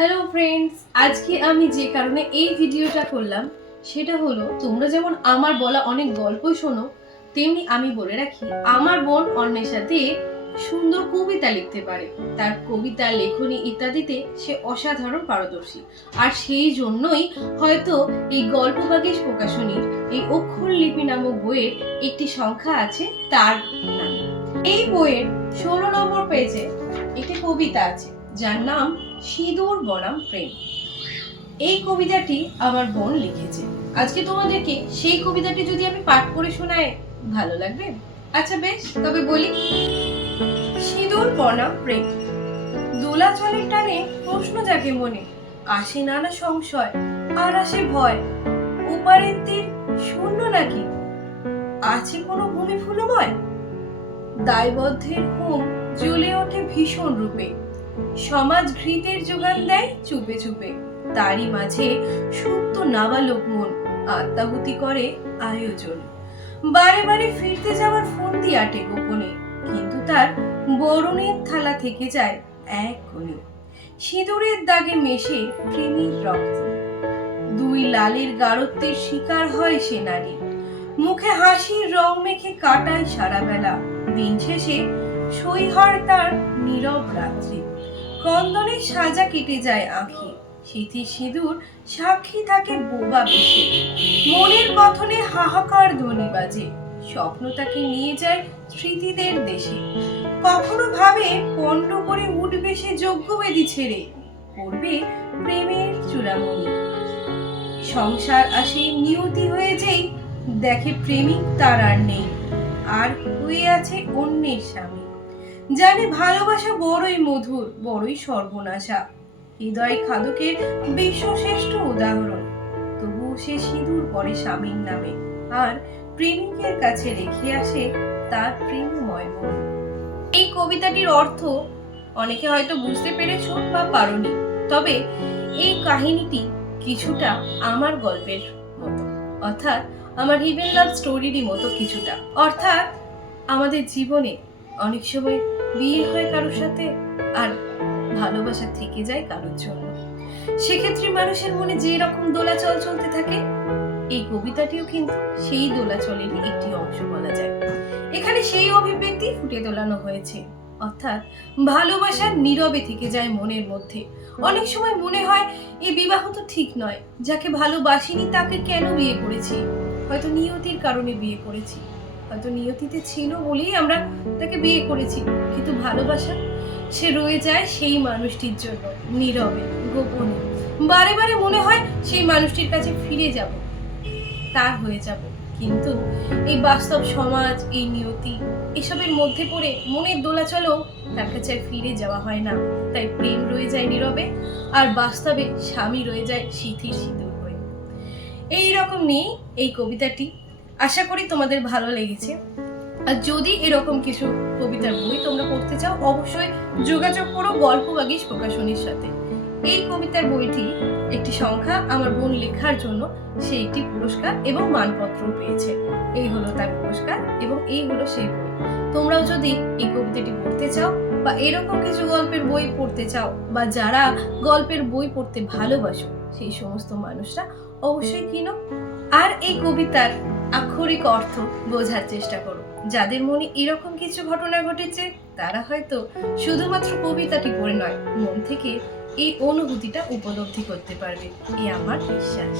Hello friends, আজকে আমি যে কারণে এই ভিডিওটা করলাম সেটা হলো, তোমরা যেমন আমার বলা অনেক গল্পই শোনো, তেমনি আমি বলে রাখি আমার বোন অন্যের সাথে সুন্দর কবিতা লিখতে পারে। তার কবিতা, লেখনী ইত্যাদিতে সে অসাধারণ পারদর্শী। আর সেই জন্যই হয়তো এই গল্প বাগীশ প্রকাশনীর এই অক্ষর লিপি নামক বইয়ের একটি সংখ্যা আছে তার নামে। এই বইয়ের 16 নম্বর পেজে একটি কবিতা আছে যার নাম সিঁদুর বনাম প্রেম। এই কবিতাটি আমার বোন লিখেছে। আজকে তোমাদেরকে সেই কবিতাটি যদি আমি পাঠ করে শোনাই, ভালো লাগবে? আচ্ছা বেশ, তবে বলি। সিঁদুর বনাম প্রেম। দোলাচলের টানে প্রশ্ন জাগে মনে, আসে নানা সংশয় আর আসে ভয়। ওপারের তীর শূন্য নাকি, আছে কোনো ভূমি ফুলময়? দায়বদ্ধের হুম জ্বলে ওঠে ভীষণ রূপে, সমাজ ঘৃতের যোগান দেয় চুপে চুপে। তারই মাঝে সুপ্ত নাবালক মন আত্মাহুতি করে আয়োজন। বারে বারে ফিরতে যাওয়ার ফন্দি আটে গোপনে, কিন্তু তার বরণের থালা থেকে যায় এক কোণে। সিঁদুরের দাগে মেশে প্রেমের রক্ত, দুই লালের গারত্বের শিকার হয় সে নারী। মুখে হাসির রং মেখে কাটায় সারা বেলা, দিন শেষে সই হয় তার নীরব রাত্রি। ক্রন্দনে সাজা কেটে যায় আঁখি, স্মৃতির সিঁদুর সাক্ষী থাকে বোবা বেশে। মনের কথনে হাহাকার ধ্বনি বাজে, স্বপ্ন তাকে নিয়ে যায় স্মৃতিদের দেশে। কখনো ভাবে পণ্ড করে উঠবে সে যজ্ঞবেদী ছেড়ে, পড়বে প্রেমের চূড়ামণি। সংসার আসে নিয়তি হয়ে যেই, দেখে প্রেমিক তার আর নেই, আর হয়ে আছে অন্যের স্বামী। জানে ভালোবাসা বড়ই মধুর, বড়ই সর্বনাশা, হৃদয় খাদকের বিশ্বশ্রেষ্ঠ উদাহরণ। তবুও সে সিঁদুর পরে স্বামীর নামে, আর প্রেমিকের কাছে রেখে আসে তার প্রেমময় মন। এই কবিতাটির অর্থ অনেকে হয়তো বুঝতে পেরেছো বা পারোনি, তবে এই কাহিনীটি কিছুটা আমার গল্পের মতো, অর্থাৎ আমার হিডেন লাভ স্টোরিরই মতো কিছুটা। অর্থাৎ আমাদের জীবনে অনেক সময় বিয়ে হয় কারোর সাথে, আর ভালোবাসা থেকে যায় কারোর জন্য। সেক্ষেত্রে মানুষের মনে যে রকম দোলাচল চলতে থাকে, এই কবিতাটিও কিন্তু সেই দোলাচলেরই একটি অংশ বলা যায়। এখানে সেই অভিব্যক্তি ফুটে তোলানো হয়েছে, অর্থাৎ ভালোবাসার নীরবে থেকে যায় মনের মধ্যে। অনেক সময় মনে হয় এই বিবাহ তো ঠিক নয়, যাকে ভালোবাসিনি তাকে কেন বিয়ে করেছি? হয়তো নিয়তির কারণে বিয়ে করেছি, হয়তো নিয়তিতে ছিল বলেই আমরা তাকে বিয়ে করেছি, কিন্তু ভালোবাসা সে রয়ে যায় সেই মানুষটির জন্য নীরবে, গোপনে। বারে বারে মনে হয় সেই মানুষটির কাছে ফিরে যাব, তার হয়ে যাব, কিন্তু এই বাস্তব সমাজ, এই নিয়তি, এসবের মধ্যে পড়ে মনের দোলাচলেও তার কাছে ফিরে যাওয়া হয় না। তাই প্রেম রয়ে যায় নীরবে, আর বাস্তবে স্বামী রয়ে যায় সিঁথির সিঁদুর হয়ে। এইরকম নিয়ে এই কবিতাটি। আশা করি তোমাদের ভালো লেগেছে। আর যদি এরকম কিছু কবিতার বই তোমরা পড়তে চাও, অবশ্যই যোগাযোগ করো গল্প বাগীশ প্রকাশনীর সাথে। এই কবিতার বইটি একটি সংখ্যা আমার বোন লেখার জন্য সে একটি পুরস্কার এবং মানপত্র পেয়েছে। এই হলো তার পুরস্কার এবং এই হলো সেই বই। তোমরাও যদি এই কবিতাটি পড়তে চাও বা এরকম কিছু গল্পের বই পড়তে চাও, বা যারা গল্পের বই পড়তে ভালোবাসো, সেই সমস্ত মানুষরা অবশ্যই কিনো। আর এই কবিতার আক্ষরিক অর্থ বোঝার চেষ্টা করো। যাদের মনে এরকম কিছু ঘটনা ঘটেছে, তারা হয়তো শুধুমাত্র কবিতাটি পড়ে নয়, মন থেকে এই অনুভূতিটা উপলব্ধি করতে পারবে, এ আমার বিশ্বাস।